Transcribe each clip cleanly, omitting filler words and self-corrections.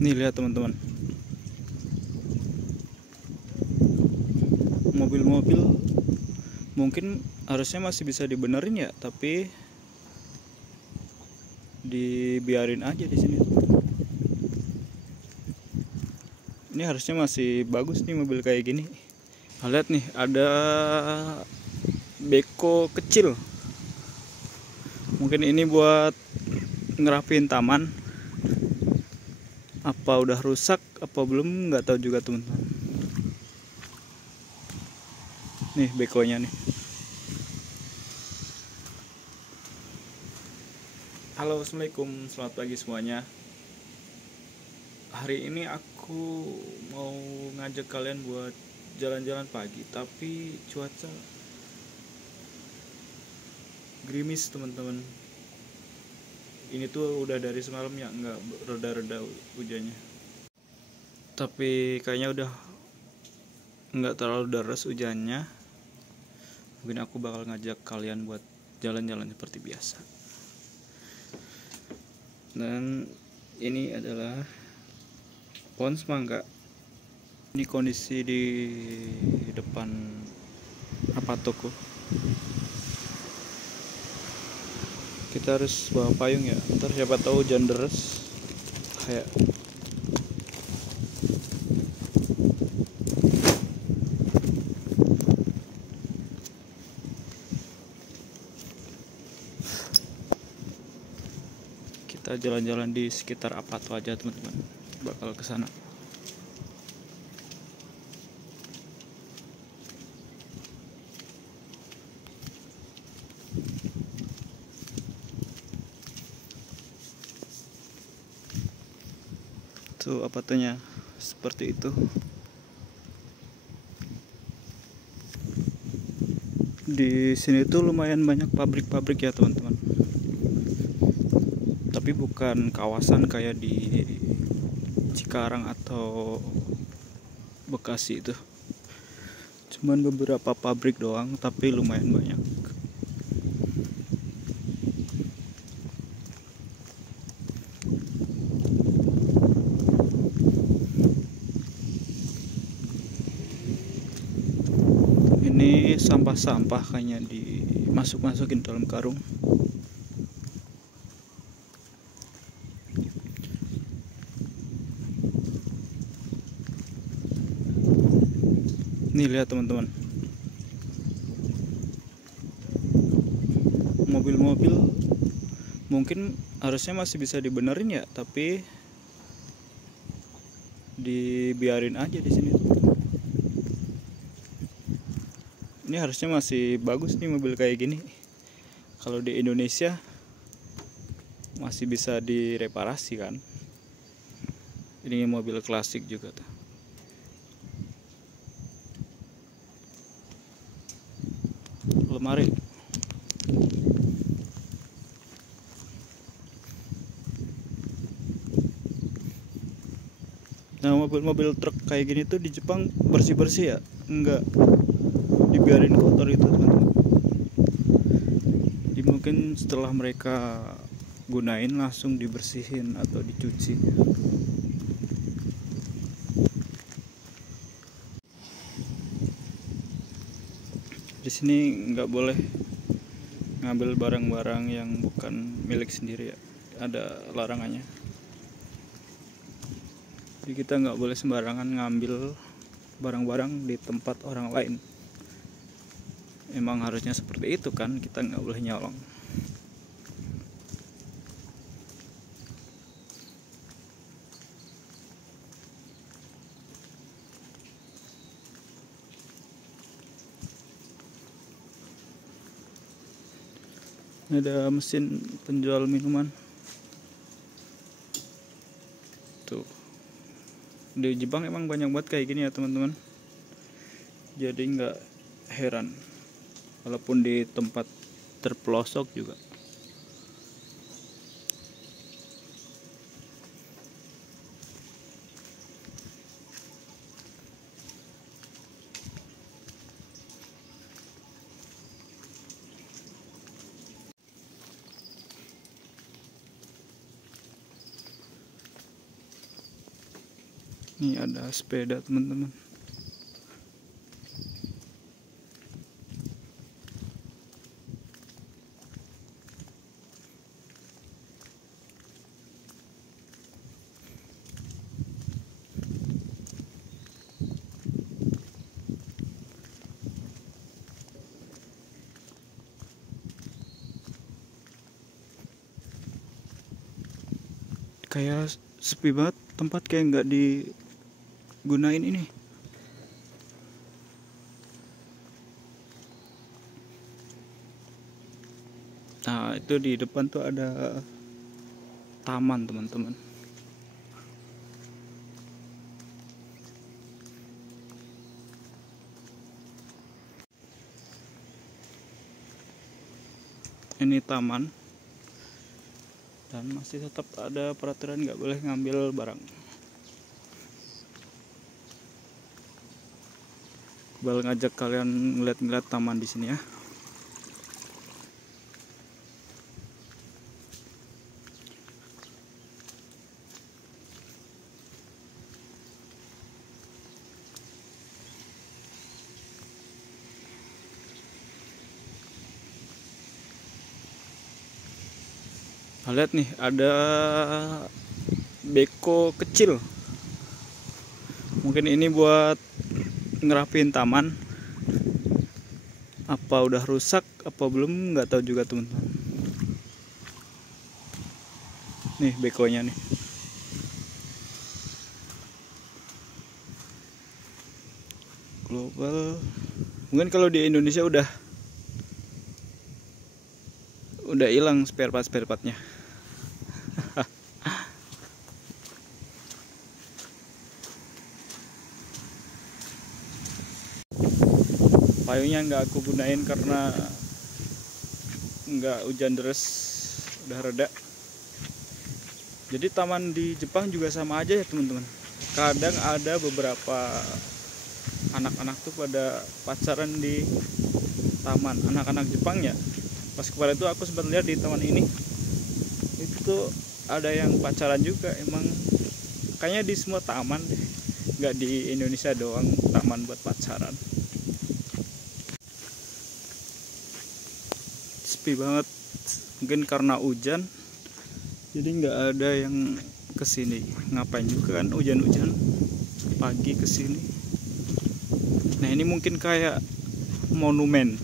Nih lihat teman-teman, mobil-mobil mungkin harusnya masih bisa dibenerin ya, tapi dibiarin aja di sini. Ini harusnya masih bagus nih mobil kayak gini. Nah, lihat nih, ada beko kecil. Mungkin ini buat ngerapin taman. Apa udah rusak, apa belum, nggak tahu juga teman-teman. Nih bekonya nih. Halo, assalamualaikum, selamat pagi semuanya. Hari ini aku mau ngajak kalian buat jalan-jalan pagi, tapi cuaca gerimis teman-teman. Ini tuh udah dari semalam ya, nggak reda-reda hujannya. Tapi kayaknya udah nggak terlalu deras hujannya. Mungkin aku bakal ngajak kalian buat jalan-jalan seperti biasa. Dan ini adalah pohon semangka. Ini kondisi di depan toko. Kita harus bawa payung ya, ntar siapa tahu hujan deras kayak kita jalan-jalan di sekitar Apato aja teman-teman, bakal ke sana. Tuh Apatonya seperti itu. Di sini tuh lumayan banyak pabrik-pabrik ya teman-teman. Tapi bukan kawasan kayak di Cikarang atau Bekasi itu. Cuman beberapa pabrik doang, tapi lumayan banyak. Ini sampah-sampah kayaknya dimasuk-masukin dalam karung. Nih lihat teman-teman, mobil-mobil mungkin harusnya masih bisa dibenerin ya, tapi dibiarin aja di sini. Ini harusnya masih bagus nih mobil kayak gini. Kalau di Indonesia masih bisa direparasi kan. Ini mobil klasik juga tuh. Lemari. Nah, mobil-mobil truk kayak gini tuh di Jepang bersih-bersih ya, enggak dibiarin kotor itu teman-teman. Jadi mungkin setelah mereka gunain langsung dibersihin atau dicuci. Di sini nggak boleh ngambil barang-barang yang bukan milik sendiri ya, ada larangannya. Jadi kita nggak boleh sembarangan ngambil barang-barang di tempat orang lain. Emang harusnya seperti itu kan, kita nggak boleh nyolong. Ada mesin penjual minuman tuh. Di Jepang emang banyak banget kayak gini ya teman-teman, jadi nggak heran walaupun di tempat terpelosok juga. Ini ada sepeda teman-teman. Kayak sepi banget, tempat kayak nggak digunain ini. Nah, itu di depan tuh ada taman teman-teman. Ini taman, dan masih tetap ada peraturan nggak boleh ngambil barang. Bal ngajak kalian ngeliat-ngeliat taman di sini ya. Lihat nih, ada beko kecil. Mungkin ini buat ngerapiin taman. Apa udah rusak, apa belum, nggak tahu juga teman-teman. Nih bekonya nih. Global. Mungkin kalau di Indonesia udah hilang spare partnya. Payungnya nggak aku gunain karena nggak hujan deras, udah reda. Jadi taman di Jepang juga sama aja ya teman-teman. Kadang ada beberapa anak-anak tuh pada pacaran di taman, anak-anak Jepang ya. Pas kemarin tuh aku sempat lihat di taman ini, itu ada yang pacaran juga. Emang kayaknya di semua taman, nggak di Indonesia doang taman buat pacaran. Sepi banget, mungkin karena hujan jadi nggak ada yang kesini. Ngapain juga kan hujan-hujan pagi kesini. Nah ini mungkin kayak monumen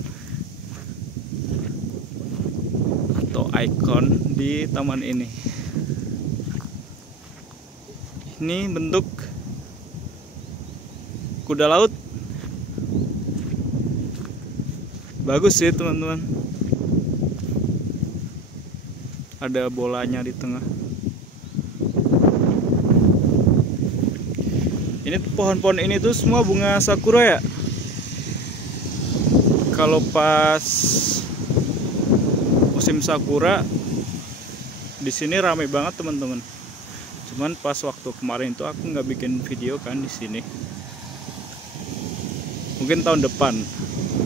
atau ikon di taman ini. Ini bentuk kuda laut, bagus sih teman-teman. Ada bolanya di tengah. Ini pohon-pohon ini tuh semua bunga sakura ya. Kalau pas musim sakura di sini rame banget teman-teman. Cuman pas waktu kemarin itu aku nggak bikin video kan di sini. Mungkin tahun depan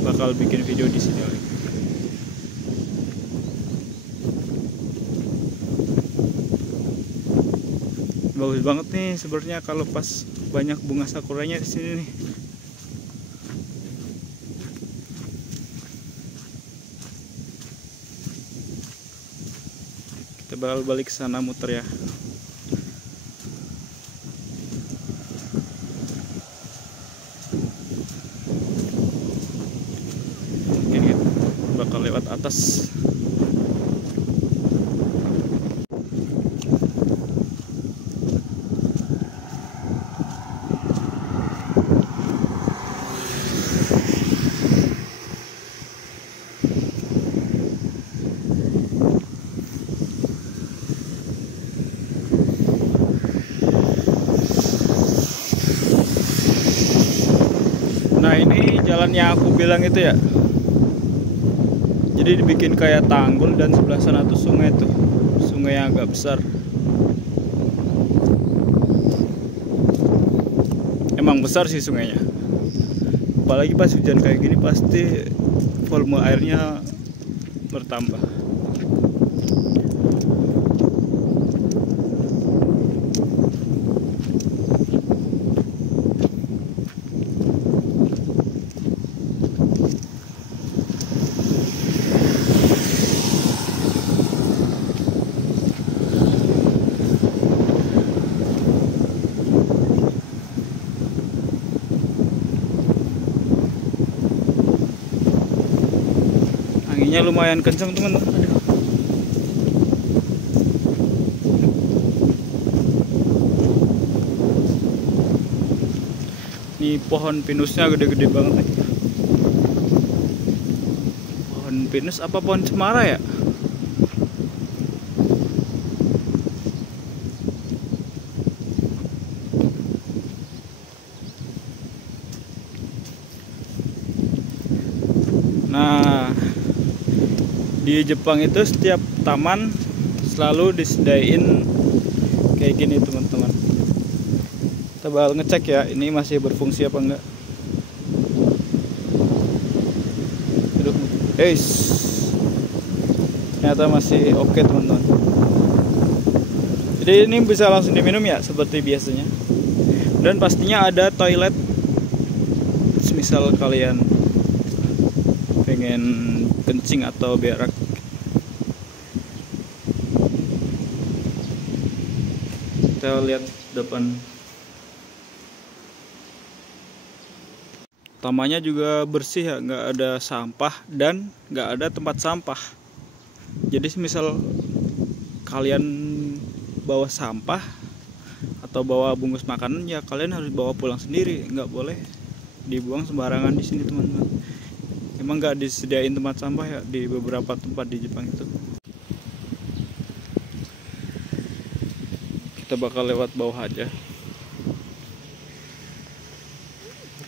bakal bikin video di sini lagi. Bagus banget nih sebenarnya kalau pas banyak bunga sakuranya di sini nih. Kita bakal balik ke sana muter ya. Mungkin kita bakal lewat atas. Nah ini jalan yang aku bilang itu ya. Jadi dibikin kayak tanggul dan sebelah sana tuh sungai tuh. Sungai yang agak besar. Emang besar sih sungainya. Apalagi pas hujan kayak gini pasti volume airnya bertambah. anginnya lumayan kencang teman-teman. Aduh. Ini pohon pinusnya gede-gede banget nih. Pohon pinus apa pohon cemara ya? Nah, di Jepang itu setiap taman selalu disediain kayak gini teman-teman. Kita bakal ngecek ya, ini masih berfungsi apa enggak. Aduh, ternyata masih oke teman-teman. Jadi ini bisa langsung diminum ya, seperti biasanya. Dan pastinya ada toilet. Misal kalian pengen kencing atau berak. Kita lihat depan. Tamannya juga bersih ya, nggak ada sampah dan nggak ada tempat sampah. Jadi misal kalian bawa sampah atau bawa bungkus makanan ya kalian harus bawa pulang sendiri, nggak boleh dibuang sembarangan di sini teman-teman. Emang nggak disediain tempat sampah ya di beberapa tempat di Jepang itu. Kita bakal lewat bawah aja.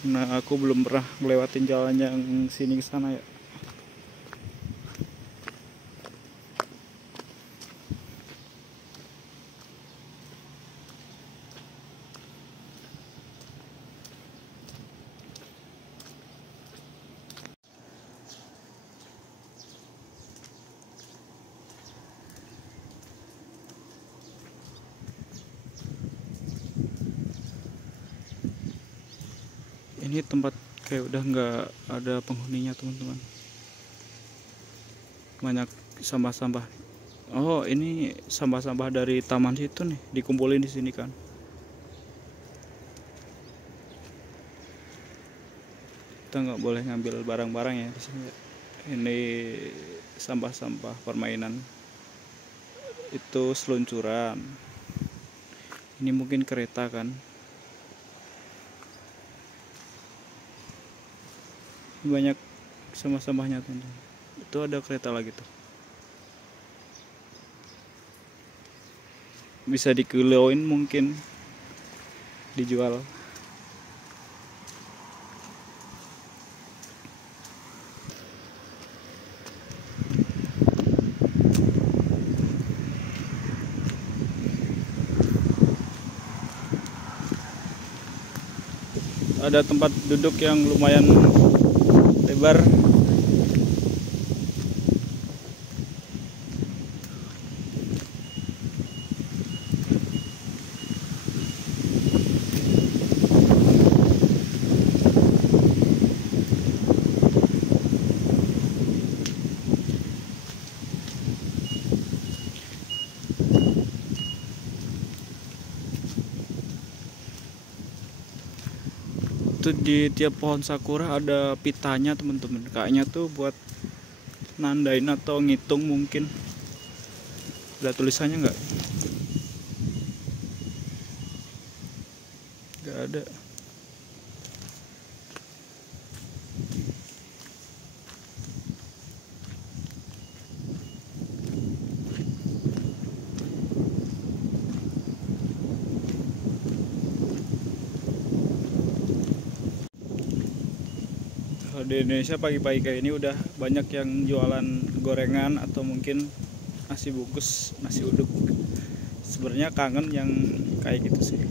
Nah, aku belum pernah melewatin jalan yang sini ke sana ya. Ini tempat kayak udah nggak ada penghuninya teman-teman. Banyak sampah-sampah. Oh, ini sampah-sampah dari taman situ nih, dikumpulin di sini kan. Kita nggak boleh ngambil barang-barang ya di sini. Ini sampah-sampah permainan. Itu seluncuran. Ini mungkin kereta kan. Banyak sampah-sampahnya teman-teman. Itu ada kereta lagi tuh. Bisa dikilauin mungkin dijual. Ada tempat duduk yang lumayan lebar. Itu di tiap pohon sakura ada pitanya teman-teman. Kayaknya tuh buat nandain atau ngitung mungkin. Ada tulisannya nggak? Nggak ada. Di Indonesia pagi-pagi kayak ini udah banyak yang jualan gorengan atau mungkin nasi bungkus, nasi uduk. Sebenarnya kangen yang kayak gitu sih.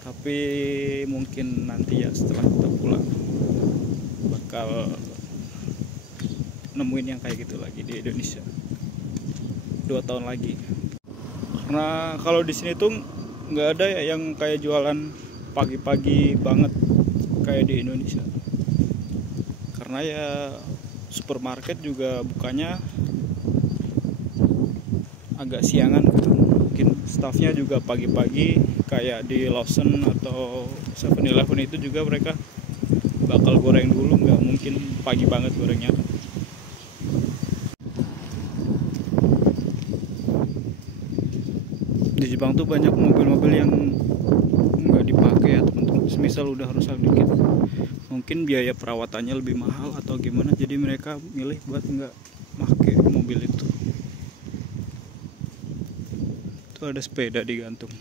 Tapi mungkin nanti ya setelah kita pulang bakal nemuin yang kayak gitu lagi di Indonesia 2 tahun lagi. Karena kalau di sini tuh nggak ada ya yang kayak jualan pagi-pagi banget kayak di Indonesia. Karena ya supermarket juga bukannya agak siangan gitu. Mungkin staffnya juga pagi-pagi kayak di Lawson atau 7-Eleven itu juga mereka bakal goreng dulu, nggak mungkin pagi banget gorengnya kan. Di Jepang tuh banyak mobil-mobil yang nggak dipakai ya teman-teman, semisal udah rusak dikit mungkin biaya perawatannya lebih mahal atau gimana, jadi mereka milih buat nggak pakai mobil itu. Tuh ada sepeda digantung.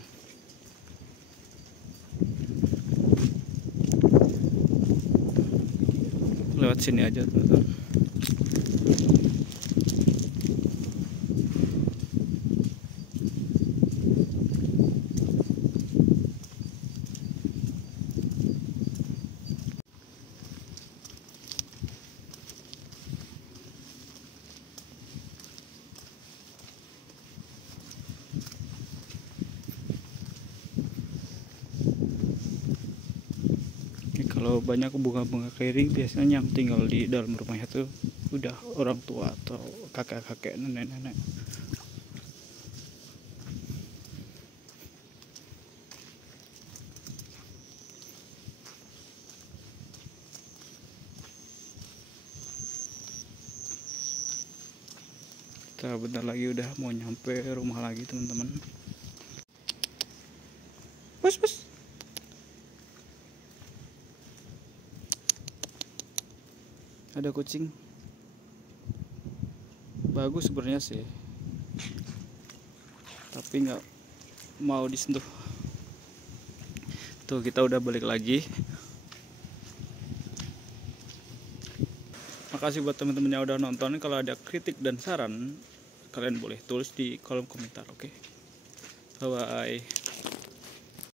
Lewat sini aja teman-teman. Kalau banyak bunga-bunga kering biasanya yang tinggal di dalam rumahnya tuh udah orang tua atau kakek-kakek, nenek-nenek. Kita bentar lagi udah mau nyampe rumah lagi teman-teman. Bos. Ada kucing. Bagus sebenarnya sih. Tapi nggak mau disentuh. Tuh kita udah balik lagi. Makasih buat teman-teman yang udah nonton. Kalau ada kritik dan saran, kalian boleh tulis di kolom komentar, oke? Bye bye.